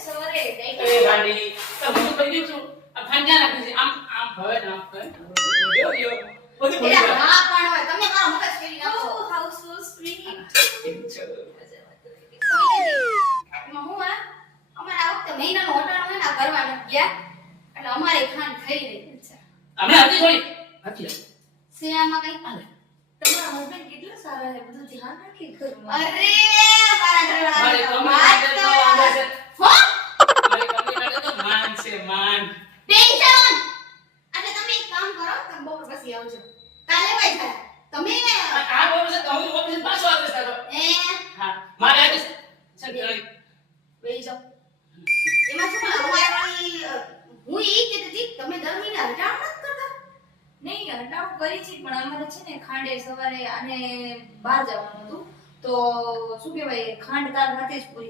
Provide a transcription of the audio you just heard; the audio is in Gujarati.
સવારે એ ગાડી તો હું તો કહી દઉં છું આ ખાંજા નાખી છે આમ આમ હવે આમ હવે જો જો બધું ભૂલી એટલે જાવ હા પણ હવે તમે મારો મગજ ફેરી નાખો. ઓ હાઉસ સો સ્વીટ એમાં હું આ અમારે આ વખતે મહિનાનો ઓટાણો હે ને આ કરવા નથી ગયા એટલે અમારે ખાંડ થઈ રહી છે. અમે હતી થોડી હતી શિયાળામાં કઈ હાલે તમારા હસબન્ડ કેટલા સારા છે બધું ધ્યાન રાખી ઘરમાં અરે મારા મારે ઘરવાળા કમી માટે તો આંબા છે હો મારે કમી માટે તો માન છે માન ટેન્શન એટલે તમે એક કામ કરો તમે બપોર પછી આવજો કાલે વઈ જાય તમે આ બોલ છે તો હું ઓફિસ પાછો આવીશ તારો એ હા મારે આવીશ ચાલ ગઈ વઈ જાઓ એમાં શું અમારી વાળી હું ઈ કહેતી હતી તમે દર મહિને હટાવ નથી કરતા નહીં હટાવ કરી છે પણ અમારે છે ને ખાંડે સવારે આને બહાર જવાનું હતું તો શું કહેવાય ખાંડ તાર સાથે જ પૂરી